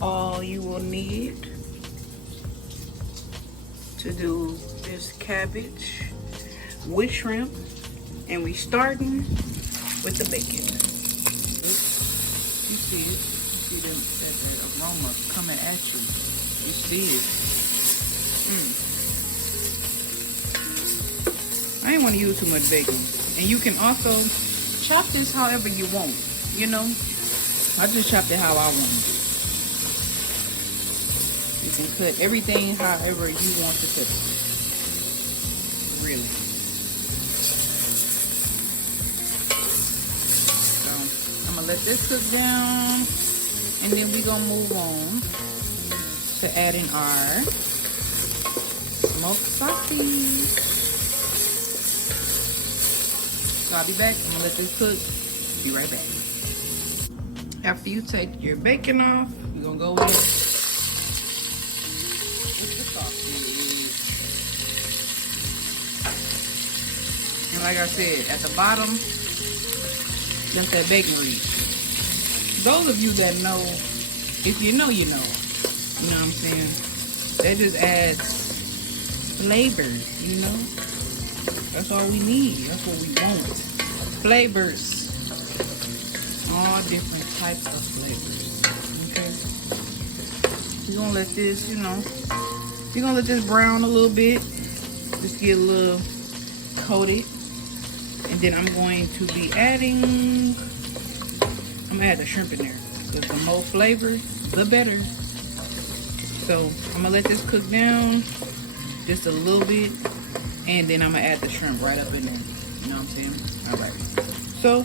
All you will need to do this cabbage with shrimp, and we starting with the bacon. You see it? You see that aroma coming at you. You see it. I didn't want to use too much bacon, and you can also chop this however you want. You know, I just chopped it how I want it. You can cut everything however you want to cut it. Really. So I'm gonna let this cook down, and then we're gonna move on to adding our smoked sausage. So I'll be back. I'm gonna let this cook. Be right back. After you take your bacon off, you're gonna go with the sausage. And like I said, at the bottom, just that bacon reach. Those of you that know, if you know, you know. You know what I'm saying? That just adds flavor, you know? That's all we need. That's what we want. Flavors. All different types of flavors. Okay? You're gonna let this, you know, you're gonna let this brown a little bit. Just get a little coated. And then I'm going to be adding, I'm gonna add the shrimp in there. Because the more flavor, the better. So I'm gonna let this cook down just a little bit. And then I'm gonna add the shrimp right up in there. You know what I'm saying? Alright. So,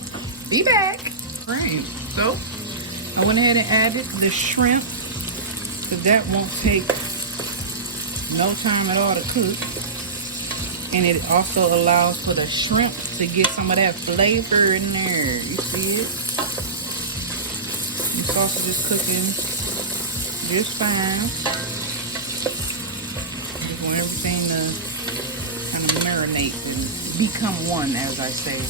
be back. Great. So, I went ahead and added the shrimp. Because that won't take no time at all to cook. And it also allows for the shrimp to get some of that flavor in there. You see it? The sausage is cooking just fine. Just want everything to kind of marinate and become one, as I say.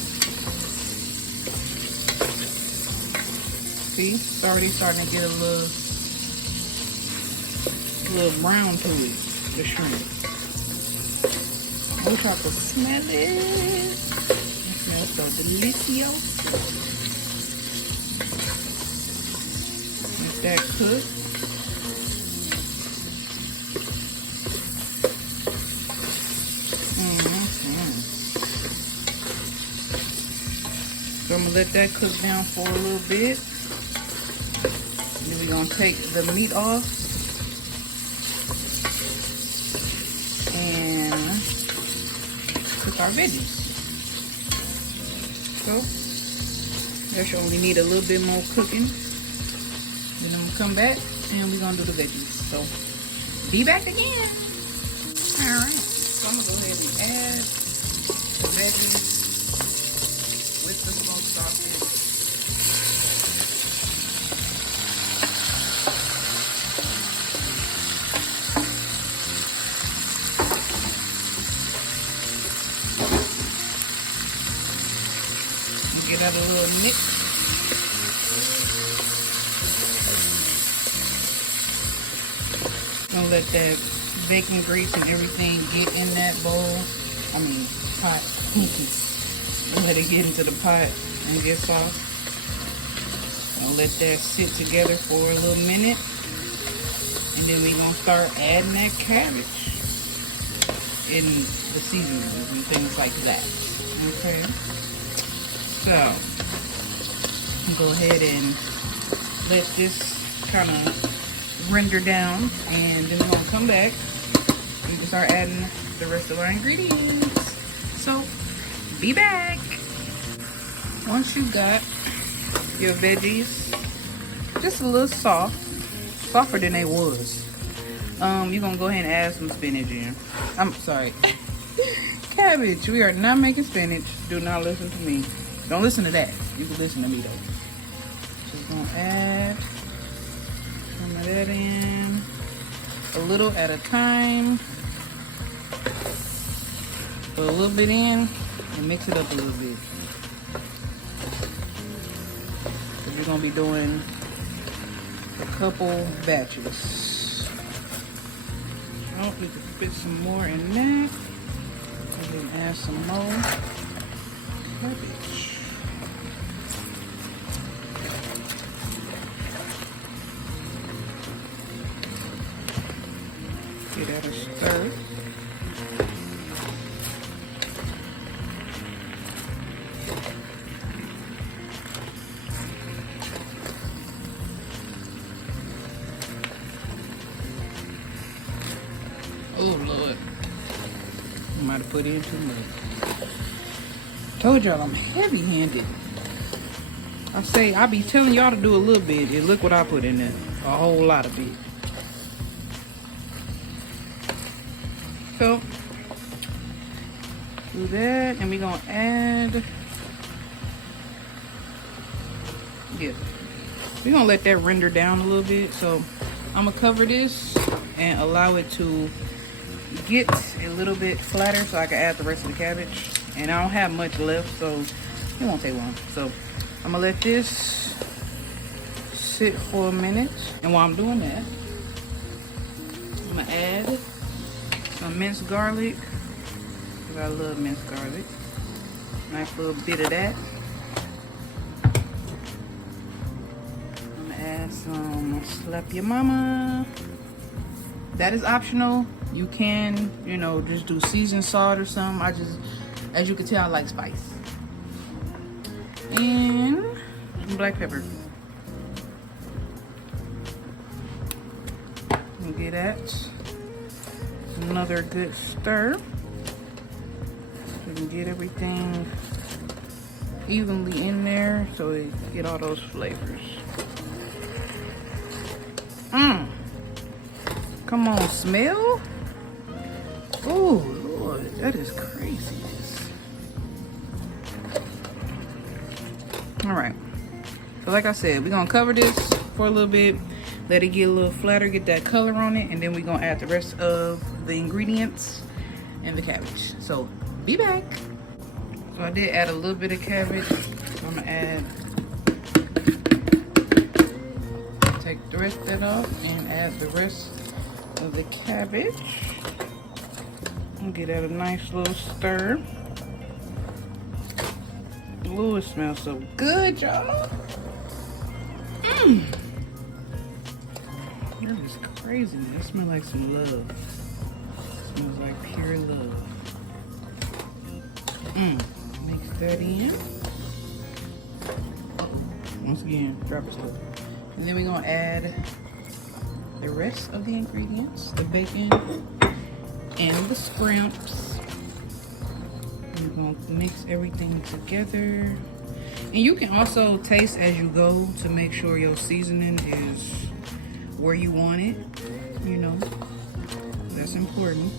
See, it's already starting to get a little brown to it, the shrimp. I wish I could smell it. It smells so delicious. Let that cook. So I'm gonna let that cook down for a little bit. And then we're gonna take the meat off and cook our veggies. So that should only need a little bit more cooking. Then I'm gonna come back and we're gonna do the veggies. So be back again. Alright, so I'm gonna go ahead and add the veggies with the smoked sausage. Get out a little mix. Gonna let that bacon grease and everything get in that bowl. I mean, pot. Let it get into the pot and get soft. I'll let that sit together for a little minute. And then we're gonna start adding that cabbage in the seasonings and things like that. Okay. So, go ahead and let this kind of render down, and then we're gonna come back and we can start adding the rest of our ingredients. So, be back. Once you got your veggies just a little soft, softer than they was, you're gonna go ahead and add some spinach in. I'm sorry, cabbage. We are not making spinach. Do not listen to me. Don't listen to that. You can listen to me though. Just gonna add some of that in, a little at a time. Put a little bit in, and mix it up a little bit. We're gonna be doing a couple batches. Oh, we can put some more in that. And then add some more cabbage. Give that a stir. Oh Lord, I might have put in too much. Told y'all I'm heavy-handed. I be telling y'all to do a little bit, and look what I put in there. A whole lot of it. So, do that, and we're gonna add, we're gonna let that render down a little bit. So, I'm gonna cover this and allow it to get a little bit flatter so I can add the rest of the cabbage. And I don't have much left, so it won't take long. So, I'm gonna let this sit for a minute. And while I'm doing that, I'm gonna add some minced garlic, because I love minced garlic. Nice little bit of that. I'm gonna add some slap your mama. That is optional. You can, you know, just do seasoned salt or something. As you can tell, I like spice. And some black pepper. And get that. Another good stir. So you can get everything evenly in there so you get all those flavors. Come on, smell. Oh Lord, that is craziness. All right, so like I said, we're gonna cover this for a little bit, let it get a little flatter, get that color on it, and then we're gonna add the rest of the ingredients and the cabbage. So be back. So I did add a little bit of cabbage. So I'm gonna take the rest of that off and add the rest of the cabbage. And get that a nice little stir. Ooh, it smells so good, y'all. That is crazy. It smells like some love. It smells like pure love. Mix that in. Once again, drop it slow. And then we're gonna add the rest of the ingredients, the bacon and the scrimps. We're gonna mix everything together. And you can also taste as you go to make sure your seasoning is where you want it. You know, that's important.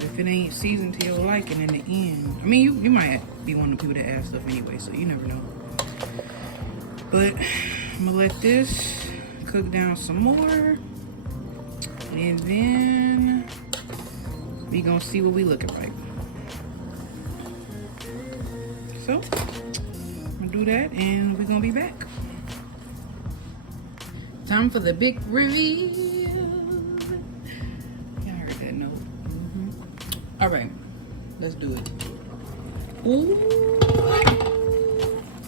If it ain't seasoned to your liking in the end, I mean, you might be one of the people that add stuff anyway, so you never know. But I'm gonna let this cook down some more, and then we gonna see what we looking like. So I'm gonna do that, and we're gonna be back. Time for the big reveal. Yeah, I heard that note. All right, let's do it. Ooh,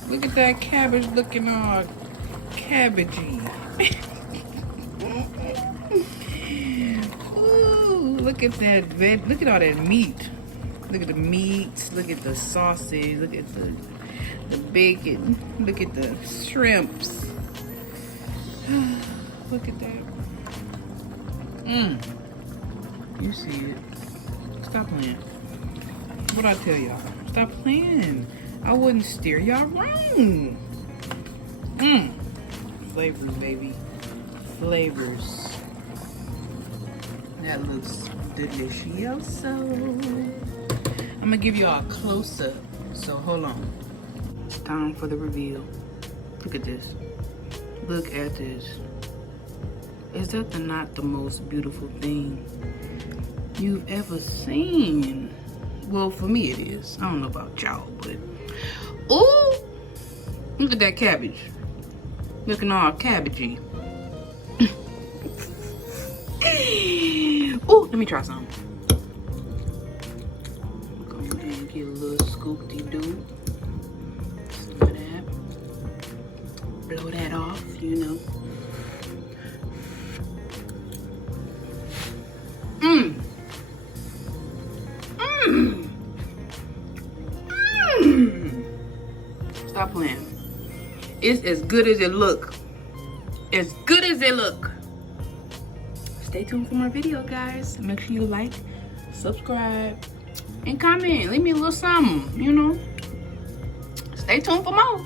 look at that cabbage looking all cabbagey. Ooh, look at that veg. Look at all that meat. Look at the meat. Look at the sausage. Look at the bacon. Look at the shrimps. Look at that. You see it. Stop playing. What'd I tell y'all? Stop playing. I wouldn't steer y'all wrong. Flavors, baby. Flavors. That looks delicious. I'm gonna give y'all a close-up. So hold on. It's time for the reveal. Look at this. Look at this. Is that not the most beautiful thing? you've ever seen. Well, for me it is. I don't know about y'all, but ooh, look at that cabbage. Looking all cabbagey. Ooh, let me try some. Go ahead and get a little scoop-de-doo. Some of that. Blow that off, you know. Mmm. Mmm. Mmm. Stop playing. It's as good as it look. As good as it look. Stay tuned for more video, guys. Make sure you like, subscribe, and comment. Leave me a little something, you know. Stay tuned for more.